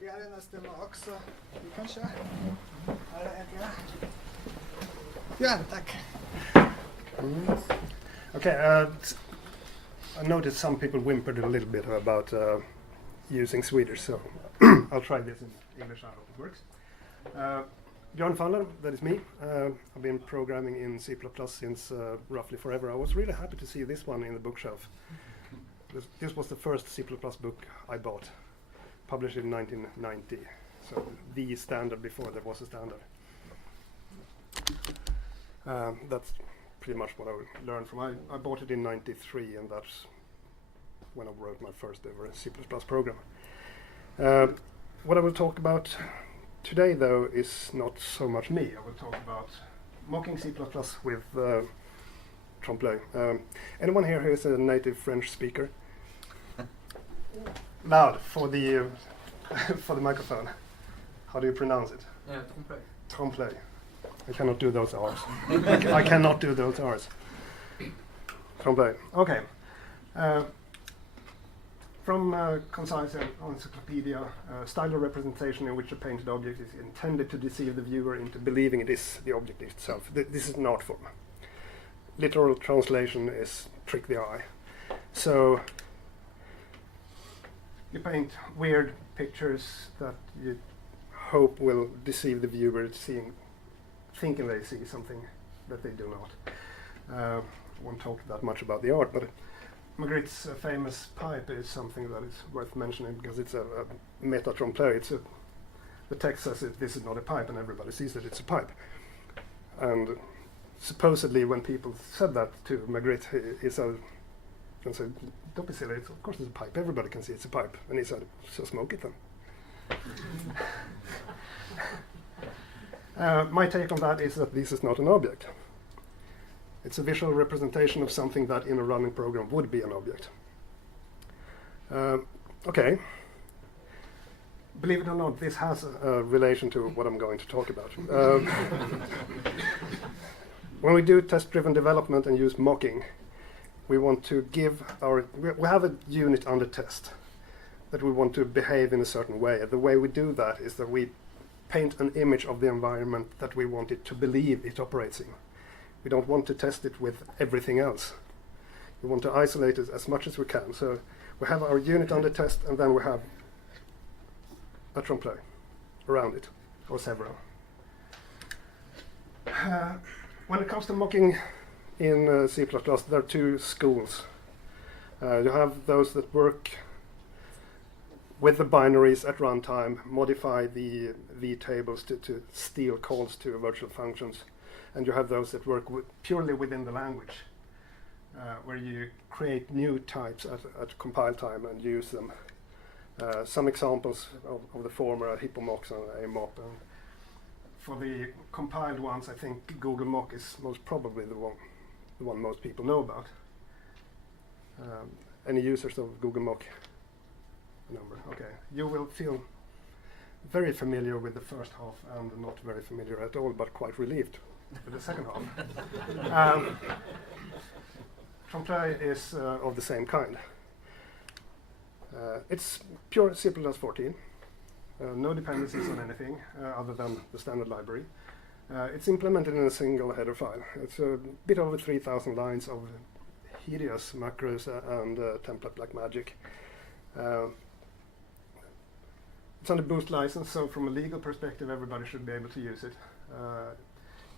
Fjärden stämmer också. Du kanske? Här är jag. Ja, tack. Okay, I noticed some people whimpered a little bit about using Swedish, so I'll try this in English. I hope it works. Björn Fahller, that is me. I've been programming in C++ since roughly forever. I was really happy to see this one in the bookshelf. This was the first C++ book I bought, published in 1990. So the standard before there was a standard. That's pretty much what I learned from. I bought it in 93, and that's when I wrote my first ever C++ program. What I will talk about today, though, is not so much me. I will talk about mocking C++ with Trompeloeil. Anyone here who is a native French speaker? Loud for the for the microphone. How do you pronounce it? Trompeloeil. Trompeloeil. I cannot do those R's. I cannot do those R's. Trompeloeil. Okay. From Concise Encyclopedia, style of representation in which a painted object is intended to deceive the viewer into believing it is the object itself. This is an art form. Literal translation is trick the eye. So you paint weird pictures that you hope will deceive the viewer thinking they see something that they do not. Won't talk that much about the art, but Magritte's famous pipe is something that is worth mentioning because it's a meta Trompeloeil. The text says this is not a pipe, and everybody sees that it's a pipe. And supposedly, when people said that to Magritte, he said, "Don't be silly. Of course, it's a pipe. Everybody can see it's a pipe." And he said, "So smoke it then." My take on that is that this is not an object. It's a visual representation of something that in a running program would be an object. Okay. Believe it or not, this has a relation to what I'm going to talk about. When we do test-driven development and use mocking, we want to give we have a unit under test that we want to behave in a certain way. The way we do that is that we paint an image of the environment that we want it to believe it operates in. We don't want to test it with everything else. We want to isolate it as much as we can. So we have our unit under test, and then we have a Trompeloeil around it, or several. When it comes to mocking in C++, there are two schools. You have those that work with the binaries at runtime, modify the v-tables to steal calls to virtual functions. And you have those that work purely within the language, where you create new types at compile time and use them. Some examples of the former are Hippomox and AMOP. And for the compiled ones, I think Google Mock is most probably the one most people know about. Any users of Google Mock? Number. Okay. You will feel very familiar with the first half and not very familiar at all, but quite relieved with the second half. Trompeloeil is of the same kind. It's pure C++ 14. No dependencies on anything other than the standard library. It's implemented in a single header file. It's a bit over 3,000 lines of hideous macros and template like magic. It's on a Boost license, so from a legal perspective, everybody should be able to use it.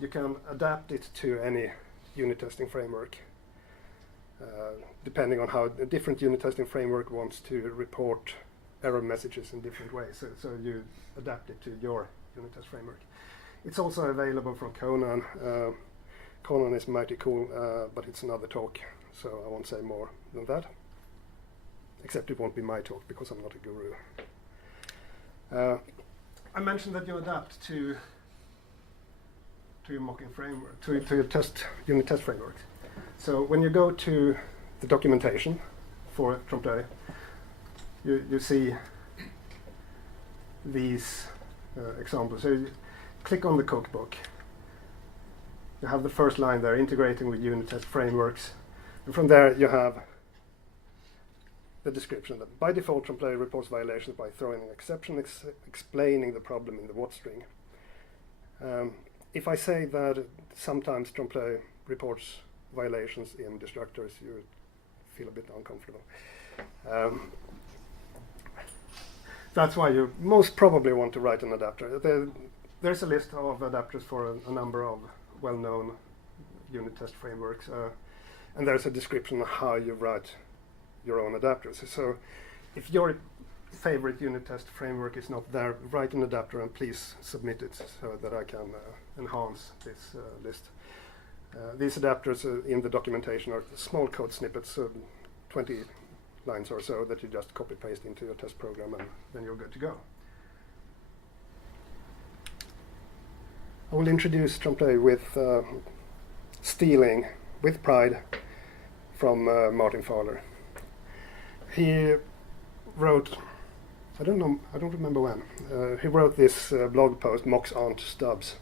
You can adapt it to any unit testing framework, depending on how a different unit testing framework wants to report error messages in different ways. So you adapt it to your unit test framework. It's also available from Conan. Conan is mighty cool, but it's another talk, so I won't say more than that. Except it won't be my talk because I'm not a guru. I mentioned that you adapt to your mocking framework, to your unit test framework. So when you go to the documentation for Trompeloeil, you see these examples. So you click on the cookbook. You have the first line there, integrating with unit test frameworks. And from there you have the description that by default Trompeloeil reports violations by throwing an exception explaining the problem in the what string. If I say that sometimes Trompeloeil reports violations in destructors, you feel a bit uncomfortable. That's why you most probably want to write an adapter. There's a list of adapters for a number of well-known unit test frameworks, and there's a description of how you write your own adapters. So if your favorite unit test framework is not there, write an adapter and please submit it so that I can enhance this list. These adapters in the documentation are small code snippets, 20 lines or so, that you just copy paste into your test program, and then you're good to go. I will introduce Trompeloeil with Stealing with Pride from Martin Fahller. He wrote, I don't remember when, he wrote this blog post, Mocks Aren't Stubs,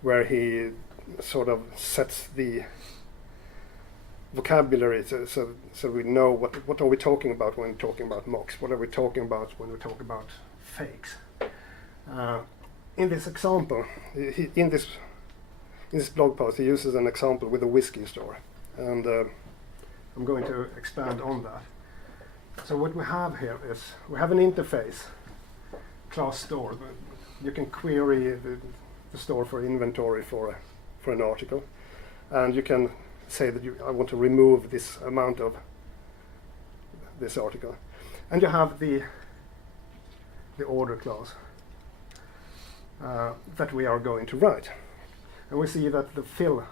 where he sort of sets the vocabulary so we know what are we talking about when talking about mocks, what are we talking about when we talk about fakes. In this example, in this blog post, he uses an example with a whiskey store, and I'm going to expand on that. So what we have here is we have an interface class store. You can query the store for inventory for an article, and you can say that I want to remove this amount of this article, and you have the order class that we are going to write, and we see that the fill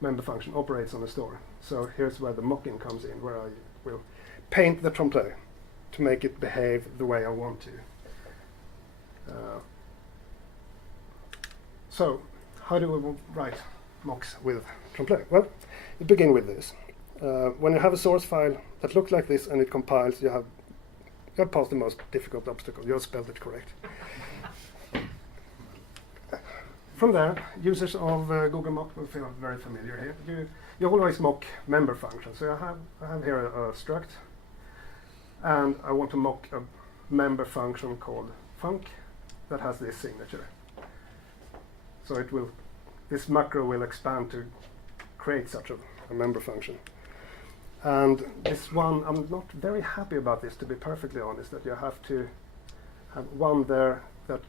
member function operates on the store. So here's where the mocking comes in, where I will paint the Trompeloeil to make it behave the way I want to. So how do we write mocks with Trompeloeil? Well, you begin with this. When you have a source file that looks like this and it compiles, you have passed the most difficult obstacle. You have spelled it correct. From there, users of Google Mock will feel very familiar here. You always mock member functions. So I have here a struct, and I want to mock a member function called func that has this signature. So this macro will expand to create such a member function. And this one, I'm not very happy about this, to be perfectly honest, that you have to have one there that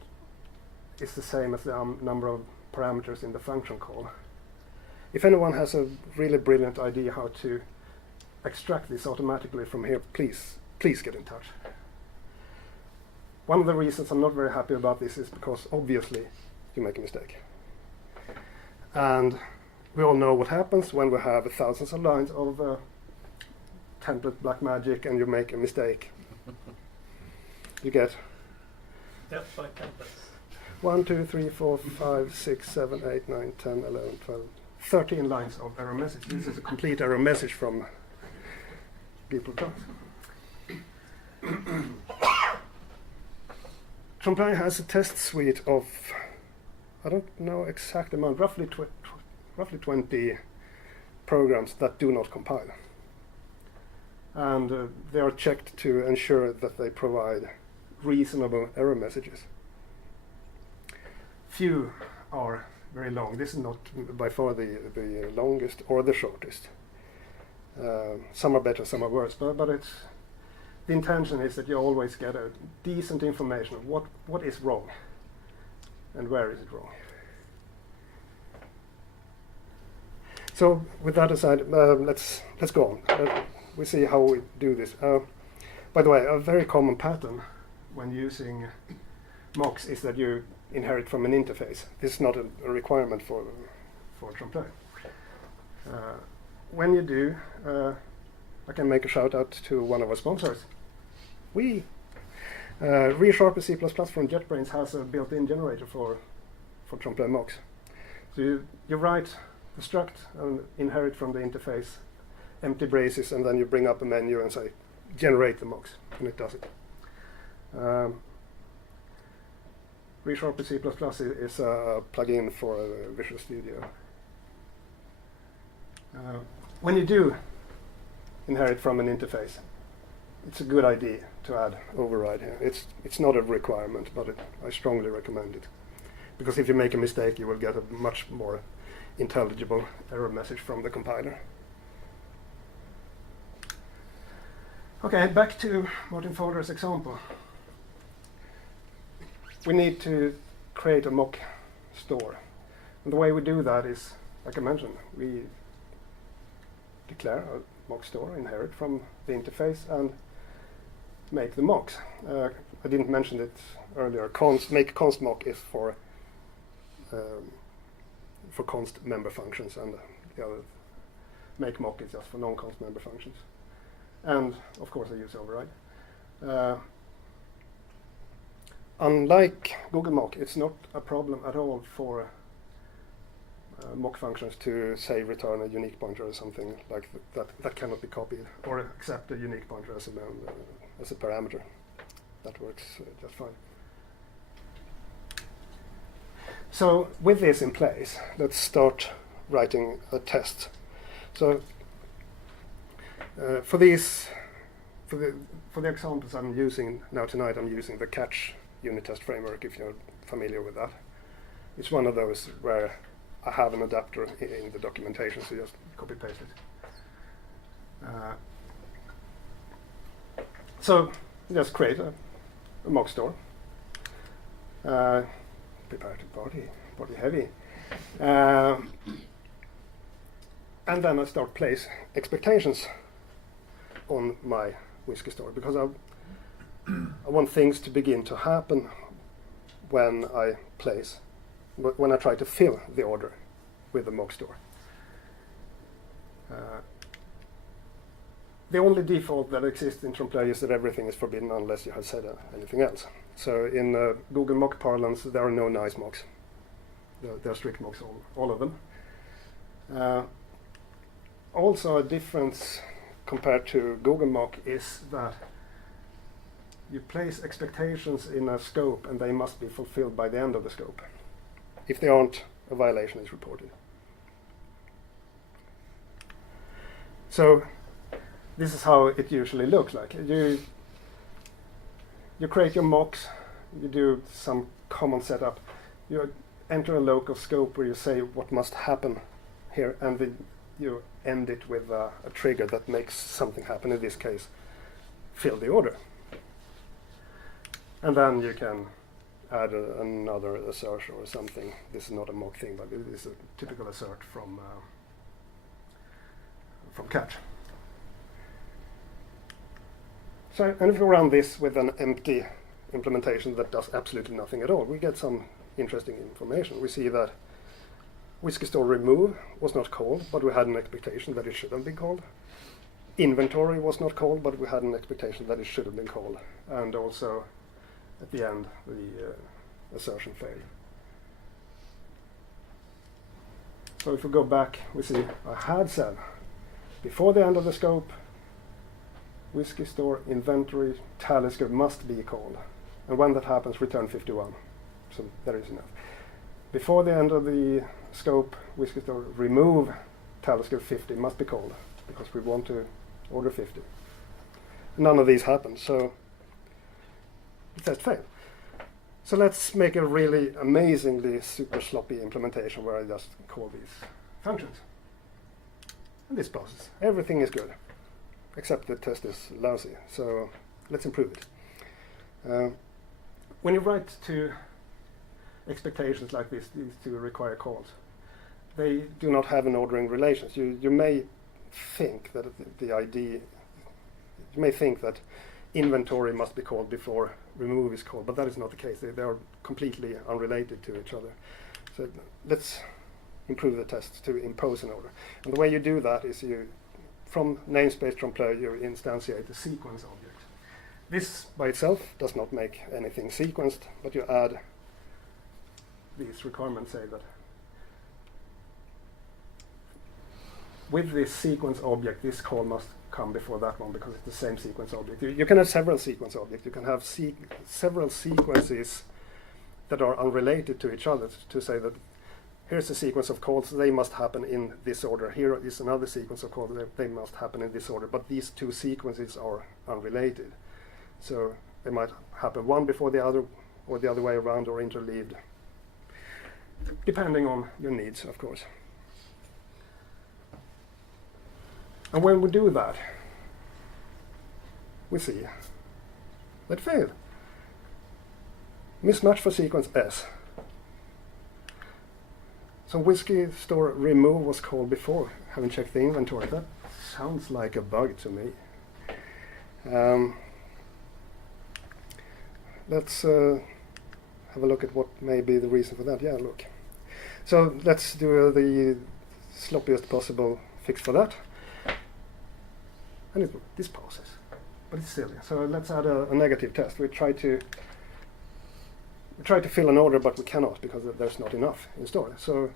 is the same as the number of parameters in the function call. If anyone has a really brilliant idea how to extract this automatically from here, please get in touch. One of the reasons I'm not very happy about this is because obviously you make a mistake. And we all know what happens when we have thousands of lines of template black magic and you make a mistake. You get Death by templates. 1, 2, 3, 4, 5, 6, 7, 8, 9, 10, 11, 12, 13 lines of error message. This is a complete error message from people. Trompeloeil has a test suite of, I don't know exact amount, roughly 20 programs that do not compile. And they are checked to ensure that they provide reasonable error messages. Few are very long. This is not by far the longest or the shortest. Some are better, some are worse, but the intention is that you always get a decent information of what is wrong and where is it wrong. So with that aside, let's go on. We see how we do this. By the way, a very common pattern when using mocks is that you inherit from an interface. This is not a requirement for Trompeloeil. When you do, I can make a shout out to one of our sponsors. ReSharper C++ from JetBrains has a built-in generator for Trompeloeil mocks. So you write the struct and inherit from the interface empty braces, and then you bring up a menu and say generate the mocks, and it does it. ReSharper C++ is a plugin for Visual Studio. When you do inherit from an interface, it's a good idea to add override here. It's not a requirement, but I strongly recommend it. Because if you make a mistake, you will get a much more intelligible error message from the compiler. Okay, back to Martin Fahler's example. We need to create a mock store. And the way we do that is, like I mentioned, we declare a mock store, inherit from the interface, and make the mocks. I didn't mention it earlier. Make const mock is for const member functions, and the other make mock is just for non-const member functions. And of course I use override. Unlike Google Mock, it's not a problem at all for mock functions to say return a unique pointer or something like that. That cannot be copied, or accept a unique pointer as a parameter. That works just fine. So with this in place, let's start writing a test. So for the examples I'm using now tonight, I'm using the catch unit test framework, if you're familiar with that. It's one of those where I have an adapter in the documentation, so just copy paste it. So just create a mock store. Prepare to party heavy. And then I start place expectations on my whiskey store, because I want things to begin to happen when I try to fill the order with the mock store. The only default that exists in Trompeloeil is that everything is forbidden unless you have said anything else. So in Google mock parlance, there are no nice mocks. There are strict mocks, all of them. Also, a difference compared to Google mock is that you place expectations in a scope and they must be fulfilled by the end of the scope. If they aren't, a violation is reported. So this is how it usually looks like. You create your mocks, you do some common setup, you enter a local scope where you say what must happen here, and then you end it with a trigger that makes something happen, in this case, fill the order. And then you can add another assert or something. This is not a mock thing, but it is a typical assert from catch. So, and if we run this with an empty implementation that does absolutely nothing at all, we get some interesting information. We see that whiskey store remove was not called, but we had an expectation that it should have been called. Inventory was not called, but we had an expectation that it should have been called. And also, at the end, the assertion failed. So if we go back, we see I had said, before the end of the scope, whiskey store inventory talisker must be called. And when that happens, return 51. So there is enough. Before the end of the scope, whiskey store remove talisker 50 must be called, because we want to order 50. None of these happen, so the test failed. So let's make a really amazingly super sloppy implementation where I just call these functions. And this passes. Everything is good, except the test is lousy. So let's improve it. When you write to expectations like this, these two require calls, they do not have an ordering relations. You may think that you may think that inventory must be called before remove is called, but that is not the case. They are completely unrelated to each other. So let's improve the test to impose an order. And the way you do that is from namespace Trompeloeil, you instantiate a sequence object. This by itself does not make anything sequenced, but you add these requirements, say that with this sequence object, this call must come before that one because it's the same sequence object. You can have several sequence objects. You can have several sequences that are unrelated to each other to say that here's a sequence of calls, they must happen in this order. Here is another sequence of calls, they must happen in this order, but these two sequences are unrelated. So they might happen one before the other, or the other way around, or interleaved, depending on your needs, of course. And when we do that, we see that failed. Mismatch for sequence S. So whiskey store remove was called before, having checked the inventory. That sounds like a bug to me. Let's have a look at what may be the reason for that. Yeah, look. So let's do the sloppiest possible fix for that. And this passes, but it's silly. So let's add a negative test. We try to fill an order, but we cannot because there's not enough in store. So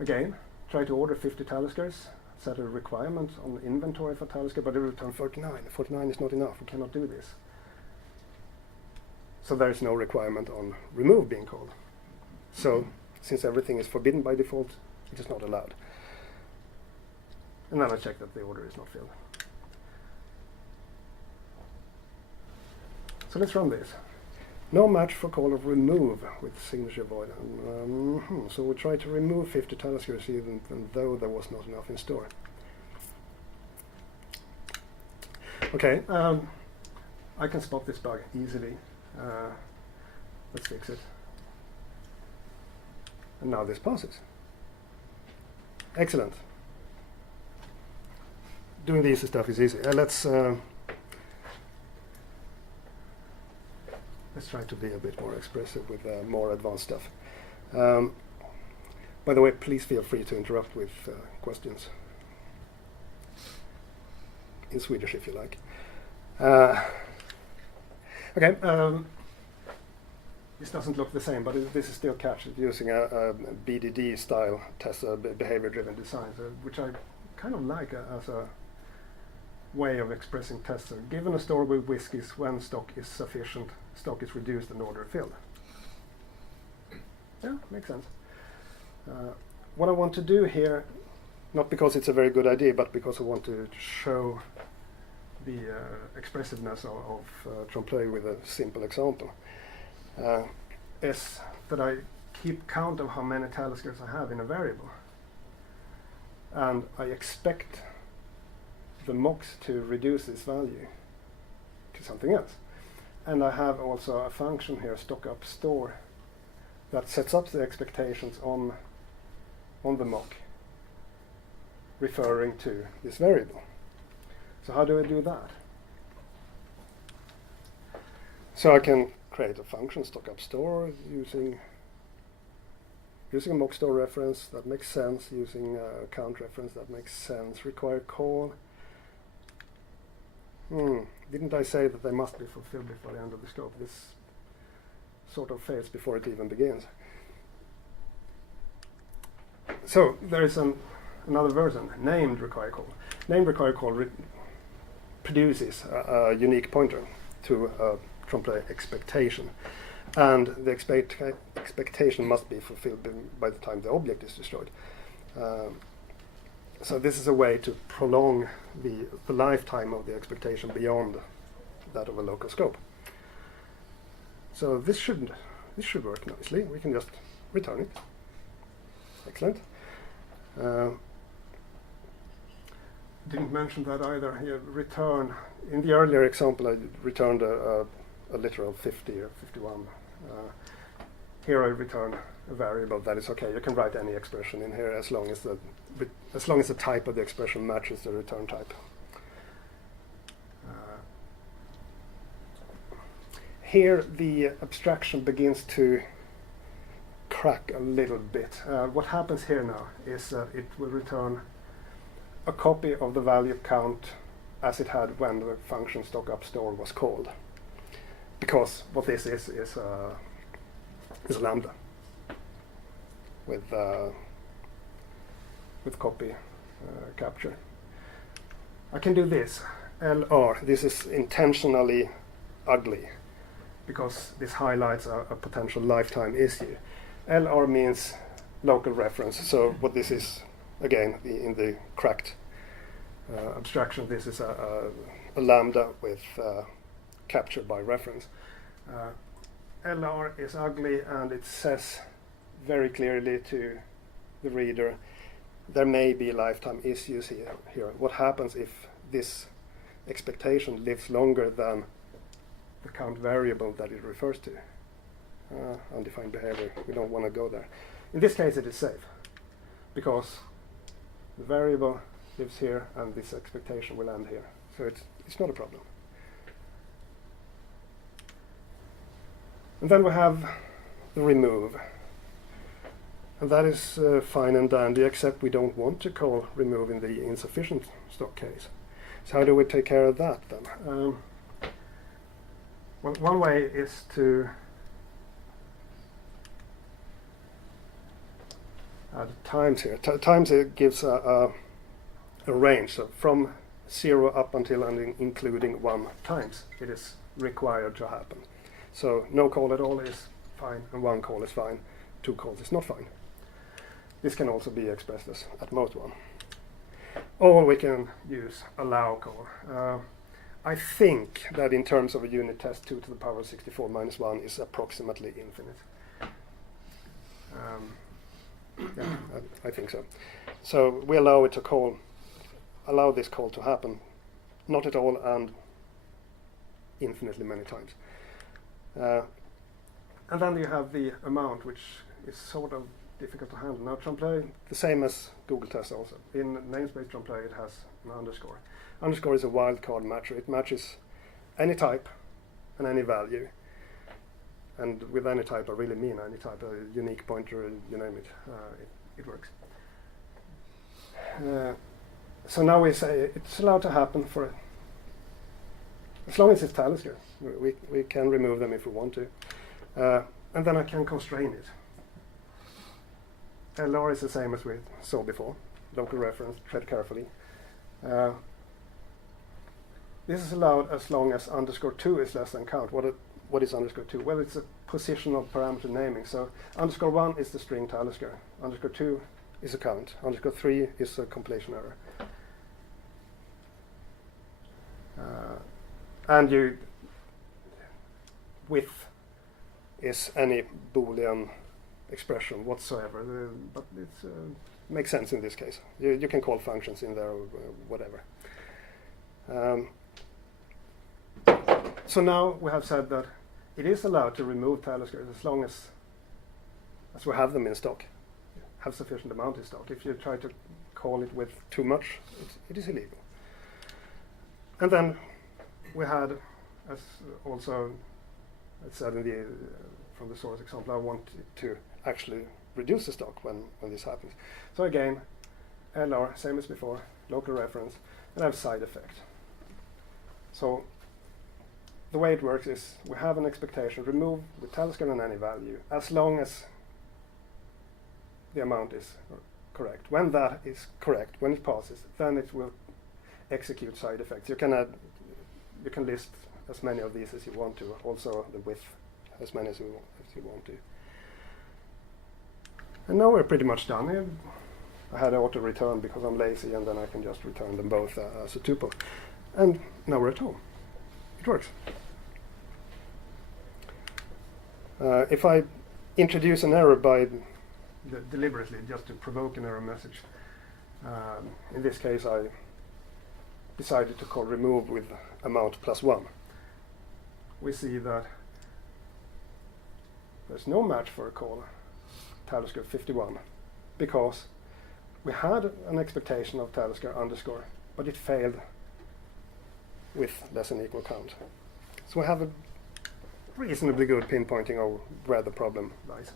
again, try to order 50 Taliskers, set a requirement on inventory for Talisker, but it will return 49. 49 is not enough. We cannot do this. So there is no requirement on remove being called. So since everything is forbidden by default, it is not allowed. And then I check that the order is not filled. So let's run this. No match for call of remove with signature void. So we try to remove 50 Taliskers even though there was not enough in store. Okay, I can spot this bug easily. Let's fix it. And now this passes. Excellent. Doing this stuff is easy. Let's try to be a bit more expressive with more advanced stuff. By the way, please feel free to interrupt with questions. In Swedish, if you like. Okay. This doesn't look the same, but this is still captured using a BDD style test, behavior-driven design, which I kind of like as a way of expressing tests. So given a store with whiskies, when stock is sufficient, stock is reduced and order filled. Yeah, makes sense. What I want to do here, not because it's a very good idea, but because I want to show the expressiveness of Trompeloeil with a simple example, is that I keep count of how many Taliskers I have in a variable. And I expect the mocks to reduce this value to something else. And I have also a function here, stock up store, that sets up the expectations on the mock, referring to this variable. So how do I do that? So I can create a function, stock up store, using a mock store reference that makes sense, using a count reference that makes sense, require call. Didn't I say that they must be fulfilled before the end of the scope? This sort of fails before it even begins. So there is another version, named require call. Named require call produces a unique pointer to a Trompeloeil expectation, and the expectation must be fulfilled by the time the object is destroyed. So this is a way to prolong the lifetime of the expectation beyond that of a local scope. So this should work nicely. We can just return it. Excellent. Didn't mention that either. Here, return. In the earlier example, I returned a literal 50 or 51. Here I return a variable that is okay. You can write any expression in here as long as the type of the expression matches the return type. Here the abstraction begins to crack a little bit. What happens here now is that it will return a copy of the value count as it had when the function stock up store was called. Because what this is a lambda with copy capture. I can do this, LR. This is intentionally ugly because this highlights a potential lifetime issue. LR means local reference. So what this is, again, in the cracked abstraction, this is a lambda with capture by reference. LR is ugly, and it says very clearly to the reader there may be lifetime issues here. What happens if this expectation lives longer than the count variable that it refers to? Undefined behavior, we don't want to go there. In this case it is safe, because the variable lives here and this expectation will end here. So it's not a problem. And then we have the remove. And that is fine and dandy, except we don't want to call remove in the insufficient stock case. So how do we take care of that then? Well, one way is to add times here. Times it gives a range, so from 0 up until and including 1 times it is required to happen. So no call at all is fine, and 1 call is fine, 2 calls is not fine. This can also be expressed as at most 1. Or we can use allow call. I think that in terms of a unit test, 2 to the power of 64 minus 1 is approximately infinite. Yeah, I think so. So we allow it to call, allow this call to happen, not at all and infinitely many times. And then you have the amount, which is sort of difficult to handle. Now Trompeloeil, the same as Google test also. In namespace Trompeloeil it has an underscore. Underscore is a wildcard matcher. It matches any type and any value. And with any type, I really mean any type, a unique pointer, you name it, it works. So now we say it's allowed to happen for, as long as it's Talisker. We can remove them if we want to. And then I can constrain it. LR is the same as we saw before. Local reference, tread carefully. This is allowed as long as underscore 2 is less than count. What is underscore 2? Well, it's a position of parameter naming. So underscore 1 is the string Talisker. Underscore 2 is a count. Underscore 3 is a completion error. And width is any Boolean expression whatsoever, but it makes sense in this case. You can call functions in there or whatever. So now we have said that it is allowed to remove Taliskers as long as we have them in stock, have sufficient amount in stock. If you try to call it with too much, it is illegal. And then we had, as also I said in the from the source example, I want to actually reduce the stock when this happens. So again, LR, same as before, local reference, and I have side effect. So the way it works is we have an expectation, remove with Talisker and any value, as long as the amount is correct. When that is correct, when it passes, then it will execute side effects. You can list as many of these as you want to, also the width, as many as you want to. And now we're pretty much done. I had auto return because I'm lazy, and then I can just return them both as a tuple. And now we're at home. It works. If I introduce an error by deliberately, just to provoke an error message, in this case I decided to call remove with amount plus 1. We see that there's no match for a call Talisker 51 because we had an expectation of Talisker underscore, but it failed with less than equal count. So we have a reasonably good pinpointing of where the problem lies.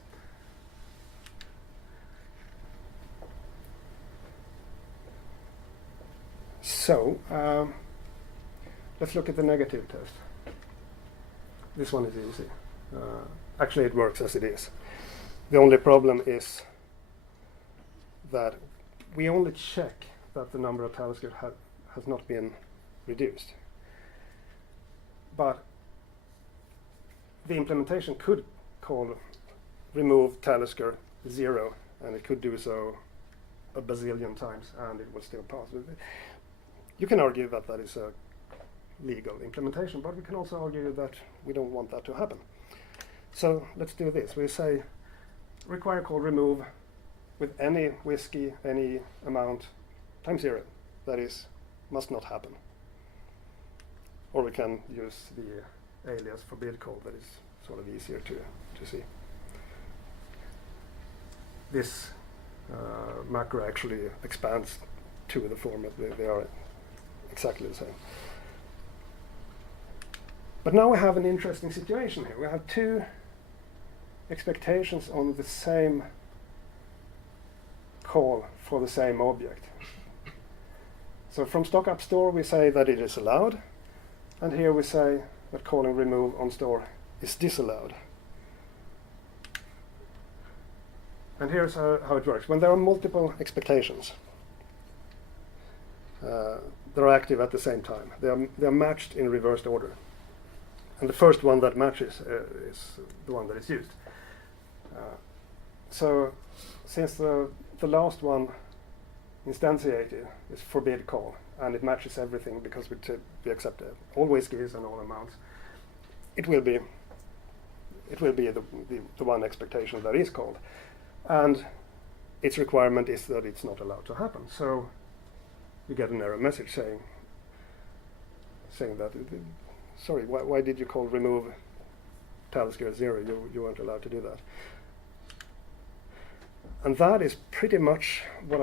So let's look at the negative test. This one is easy. Actually, it works as it is. The only problem is that we only check that the number of Talisker has not been reduced. But the implementation could call remove Talisker 0 and it could do so a bazillion times, and it will still pass. You can argue that that is a legal implementation, but we can also argue that we don't want that to happen. So let's do this. We say require call remove with any whiskey, any amount, times 0. That is, must not happen. Or we can use the alias forbid call that is sort of easier to see. This macro actually expands to the format. They are exactly the same. But now we have an interesting situation here. We have two expectations on the same call for the same object. So from stock up store we say that it is allowed, and here we say that calling remove on store is disallowed. And here's how it works. When there are multiple expectations, they're active at the same time. They are matched in reversed order. And the first one that matches is the one that is used. So since the last one instantiated is forbid call, and it matches everything because we accept all whiskeys and all amounts, it will be the one expectation that is called. And its requirement is that it's not allowed to happen. So you get an error message saying that, sorry, why did you call remove Talisker 0? You weren't allowed to do that. And that is pretty much what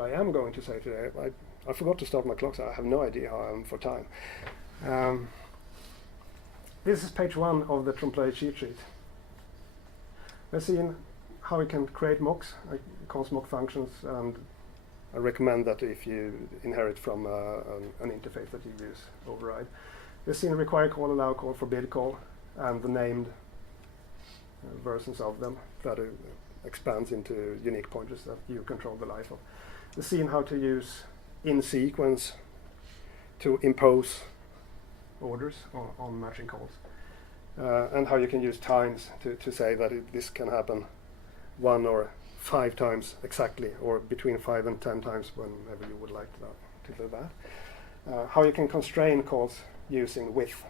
I am going to say today. I forgot to start my clock, so I have no idea how I am for time. This is page 1 of the Trompeloeil cheat sheet. We've seen how we can create mocks, cause mock functions, and I recommend that if you inherit from an interface that you use override. We've seen require call, allow call, forbid call, and the named versions of them that expands into unique pointers that you control the life of. We've seen how to use in sequence to impose orders on matching calls, and how you can use times to say that this can happen 1 or 5 times exactly, or between 5 and 10 times whenever you would like to do that. How you can constrain calls using with.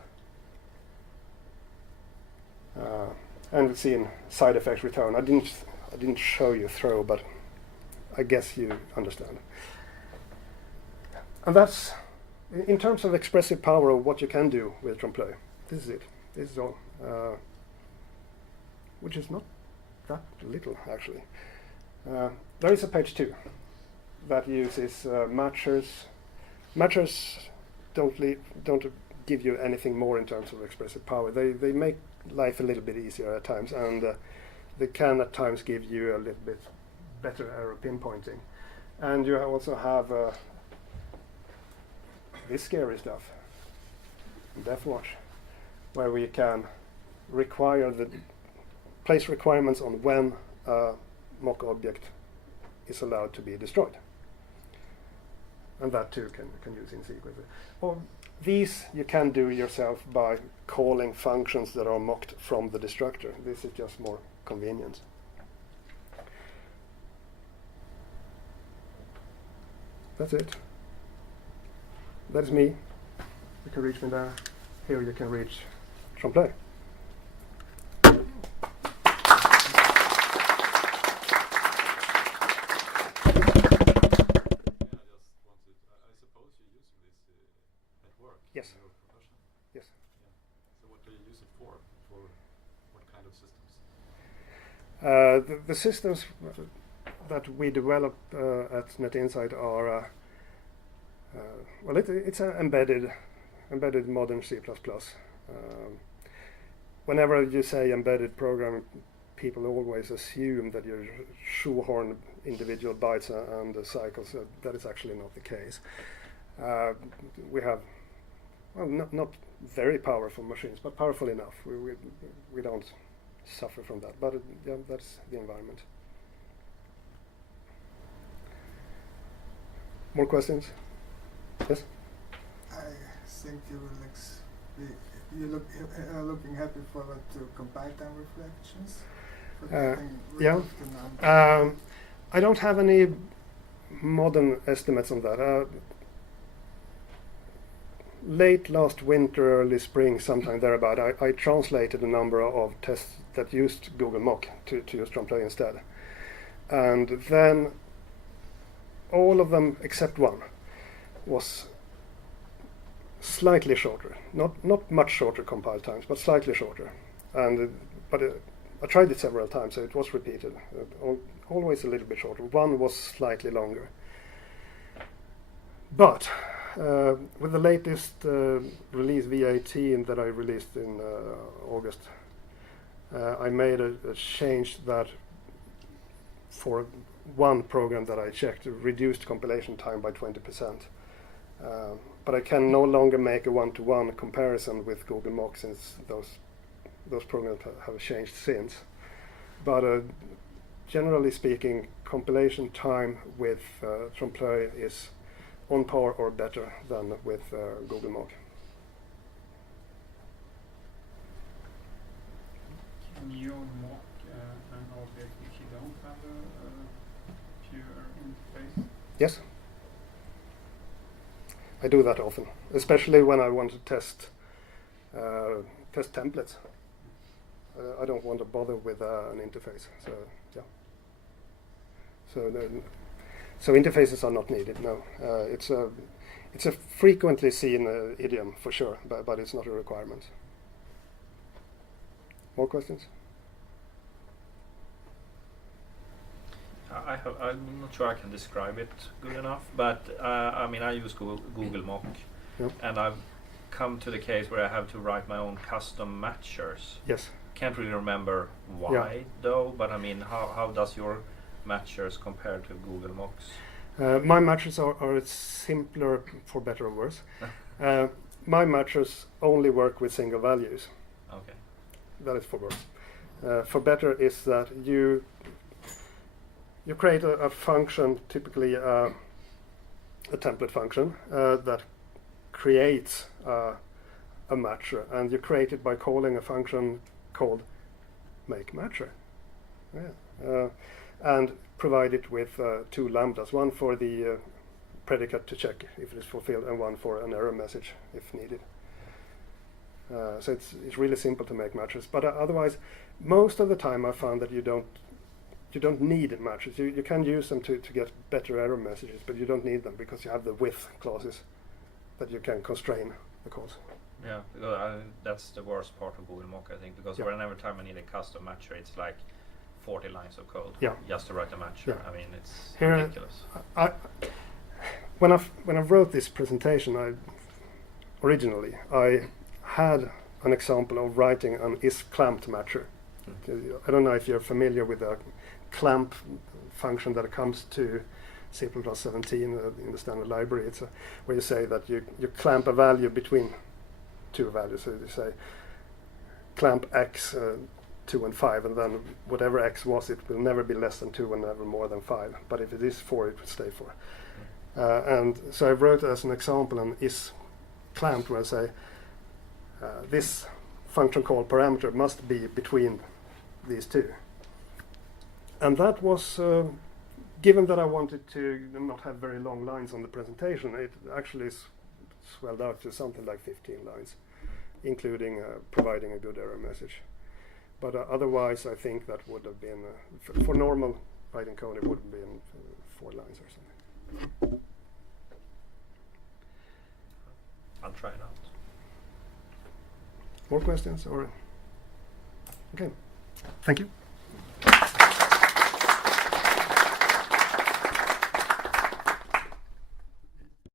And we've seen side effects return. I didn't show you throw, but I guess you understand. And that's, in terms of expressive power of what you can do with Trompeloeil, this is it. This is all. Which is not that little, actually. There is a page 2 that uses matchers. Matchers don't give you anything more in terms of expressive power. They make life a little bit easier at times, and they can at times give you a little bit better error pinpointing. And you also have this scary stuff, DefWatch, where we can place requirements on when a mock object is allowed to be destroyed. And that too can use in sequence. Or these you can do yourself by calling functions that are mocked from the destructor. This is just more convenient. That's it. That is me. You can reach me there. Here you can reach Trompeloeil. Yes. Yes. Yeah. So what do you use it for? For what kind of systems? The systems that we develop at NetInsight are it's an embedded modern C++. Whenever you say embedded programming, people always assume that you shoehorn individual bytes and cycles. That is actually not the case. We have not very powerful machines, but powerful enough. We don't suffer from that, but yeah, that's the environment. More questions? Yes? I think you will looking happy forward to compile time reflections. Yeah. I don't have any modern estimates on that. Late last winter, early spring, sometime thereabout, I translated a number of tests that used Google Mock to use Trompeloeil instead. And then all of them except one was slightly shorter. Not much shorter compile times, but slightly shorter. But I tried it several times, so it was repeated. Always a little bit shorter. One was slightly longer. But with the latest release V18 that I released in August, I made a change that for one program that I checked reduced compilation time by 20%. But I can no longer make a one-to-one comparison with Google Mock since those programs have changed since. But generally speaking, compilation time with Trompeloeil is on par or better than with Google Mock. Can you mock an object if you don't have a pure interface? Yes. I do that often, especially when I want to test templates. I don't want to bother with an interface. So yeah. So interfaces are not needed. No, it's a frequently seen idiom for sure, but it's not a requirement. More questions? I'm not sure I can describe it good enough, but I mean I use Google Mock, Yep. and I've come to the case where I have to write my own custom matchers. Yes. Can't really remember why though, but I mean how does your matchers compare to Google Mock's? My matchers are simpler for better or worse. My matchers only work with single values. Okay. That is for worse. For better is that you create a function, typically a template function that creates a matcher, and you create it by calling a function called makeMatcher. Yeah. And provide it with two lambdas, one for the predicate to check if it is fulfilled, and one for an error message if needed. So it's really simple to make matches, but otherwise, most of the time I found that you don't need matches. You can use them to get better error messages, but you don't need them because you have the with clauses that you can constrain the calls. Yeah, because that's the worst part of Google Mock, I think, because whenever time I need a custom matcher, it's like 40 lines of code just to write a matcher. Yeah. I mean, it's Here, ridiculous. When I wrote this presentation, originally I had an example of writing an is-clamped matcher. I don't know if you're familiar with the clamp function that comes to C++ 17 in the standard library. It's where you say that you clamp a value between two values. So you say clamp x 2 and 5, and then whatever x was, it will never be less than 2 and never more than 5. But if it is 4, it will stay 4. And so I wrote as an example an is clamped where I say this function called parameter must be between these two. And that was, given that I wanted to not have very long lines on the presentation, it actually swelled out to something like 15 lines, including providing a good error message. But otherwise, I think that would have been, for normal writing code, it would have been 4 lines or something. I'll try it out. More questions? Okay. Thank you.